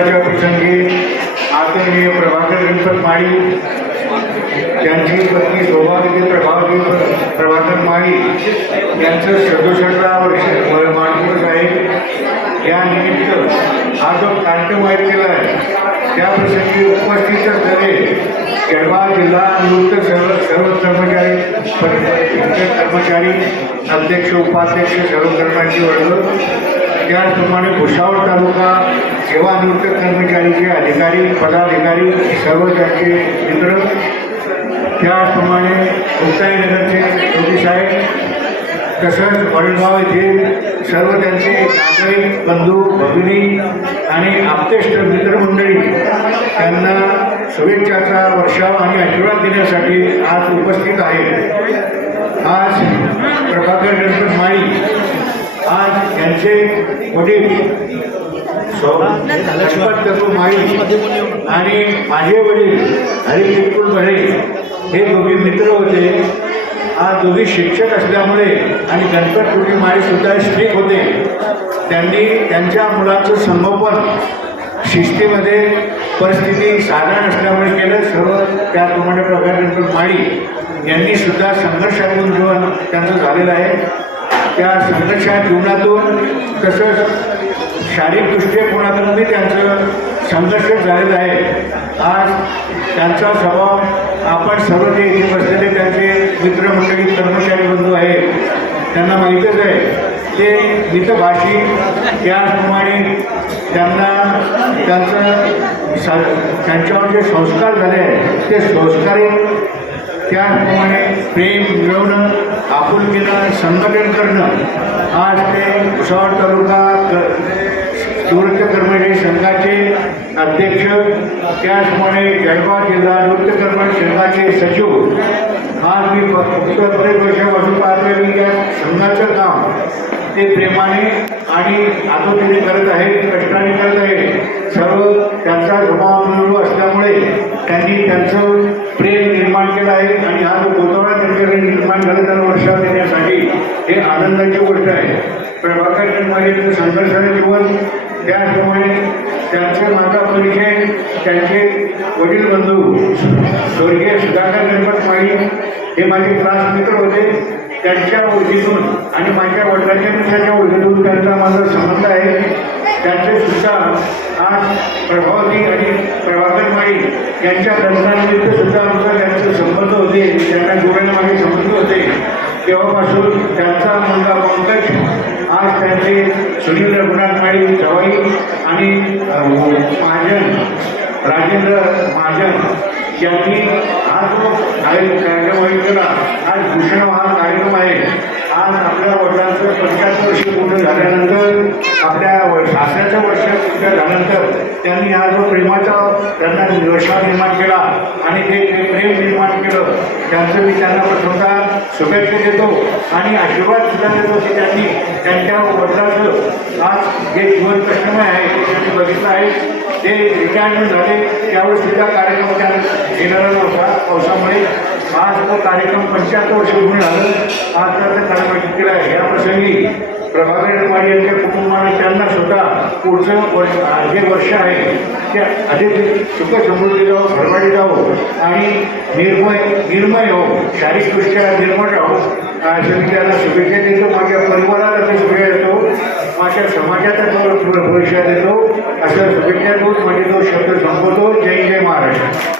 प्रसंगी आदरणीय प्रभाकर गणपत माळी त्यांची पत्नी सौभाग्य प्रभावी प्रभाकर माळी यांचं सदुसष्टा वर्ष वाढदिवस आहे या निमित्त हा जो कार्यक्रम आयोजित केला आहे त्या प्रसंगी उपस्थित असलेले जळगाव जिल्हा निवृत्त सर्व सर्व कर्मचारी कर्मचारी अध्यक्ष उपाध्यक्ष सर्व कर्मचारी वर्ग त्याचप्रमाणे भुसावळ तालुका सेवानिवृत्त कर्मचारीचे अधिकारी पदाधिकारी सर्व त्यांचे मित्र त्याचप्रमाणे मुक्ताईनगरचे ज्योती साहेब तसंच वडगाव येथील सर्व त्यांचे नागरिक बंधू भगिनी आणि आप्तेष्ट मित्रमंडळी त्यांना शुभेच्छाचा वर्षाव आणि आशीर्वाद देण्यासाठी आज उपस्थित आहेत. आज प्रभाकर गणपत माळी आज त्यांचे म्हणजे वडील लक्ष्मण दत्तू माळी आणि माझे वडील हरी किरकुल बढे हे दोघे मित्र होते. हा दोघी शिक्षक असल्यामुळे आणि गणपतपुरी कुटी सुद्धा स्ट्रिक होते. त्यांनी त्यांच्या मुलाचं संगोपन शिस्तीमध्ये परिस्थिती साधारण असल्यामुळे केलं. सर्व त्याप्रमाणे प्रकारे गणपत माळी यांनी सुद्धा संघर्षातून जीवन त्यांचं झालेलं आहे. त्या संघर्षा जीवनातून तसंच शारीरिकदृष्ट्या कोणातूनही त्यांचं संघर्ष झालेलं आहे. आज त्यांचा स्वभाव आपण सर्व जे इथे बसलेले त्यांचे मित्रमंडळी कर्मचारी बंधू आहेत त्यांना माहीतच आहे. ते मितभाषी त्याचप्रमाणे त्यांना त्यांचं त्यांच्यावर जे संस्कार झाले आहेत ते संस्कारिक त्याचप्रमाणे प्रेम मिळवणं आपुलकीनं संघटन करणं आज ते भुसावळ तालुका नृत्य कर्मचारी संघाचे अध्यक्ष त्याचप्रमाणे जळगाव जिल्हा नृत्य कर्मचारी संघाचे सचिव. आज मी फक्त प्रत्येक वर्षापासून पाहतोय मी त्या संघाचं काम. ते प्रेमाने आणि आतोटीने करत आहेत कष्टाने करत आहेत. सर्व त्यांचा स्वभाव मिळू असल्यामुळे त्यांनी त्यांचं आहे आणि हा जो त्यांच्याकडे निर्माण झाला त्याला वर्षाव देण्यासाठी हे आनंदाची गोष्ट आहे. प्रभाकर जन्माचे संघर्षाने जीवन त्याचप्रमाणे त्यांचे माता परिचय त्यांचे वडील बंधू स्वर्गीय सुधाकर गणपत माळी हे माझे क्लास मित्र होते. त्यांच्या ओळखीतून आणि माझ्या वडिलांच्या मित्राच्या ओळखीतून त्यांचा माझा संबंध आहे. त्यांचे सुद्धा आज प्रभावती आणि प्रभाकर माळी यांच्या लग्नानिमित्त होते. त्यांना जोडायला मागे समजले होते. तेव्हापासून त्यांचा मुलगा पंकज आज त्यांचे सुनील रघुनाथ माळी जवाई आणि महाजन राजेंद्र महाजन यांनी हा जो आहे कार्यक्रम आयोजला आज भूषण हा कार्यक्रम आहे. आज आपल्या वडिलांचं पंचायत मोठं झाल्यानंतर आपल्या व- वर्षाच्या झाल्यानंतर त्यांनी हा जो प्रेमाचा त्यांना व्यवसाय निर्माण केला आणि ते प्रेम निर्माण केलं त्यांचं मी त्यांना प्रथमतः शुभेच्छा देतो आणि आशीर्वाद सुद्धा देतो की त्यांनी त्यांच्या वडिलांचं आज जे जीवन कष्टमय आहे ते त्यांनी बघितलं आहे ते रिटायरमेंट झाले. त्यावेळेस सुद्धा कार्यक्रम त्या घेणारा नव्हता. पावसामुळे आज तो कार्यक्रम पंच्याहत्तर वर्ष पूर्ण झालं. आज त्याचा कार्यक्रम केला आहे. या प्रसंगी प्रभाकर कुमार यांच्या कुटुंबाने त्यांना सुद्धा पुढचं वर्ष जे वर्ष आहे ते अधिक सुख समृद्धी जावं भरवाडी जावं आणि निर्मय निर्मय हो शारीरिकदृष्ट्या निर्मळ राहो. अशा मी त्यांना शुभेच्छा देतो माझ्या परिवाराला ते शुभेच्छा देतो माझ्या समाजाचा शुभेच्छा देतो. असं शुभेच्छा देऊन माझे तो शब्द संपवतो. जय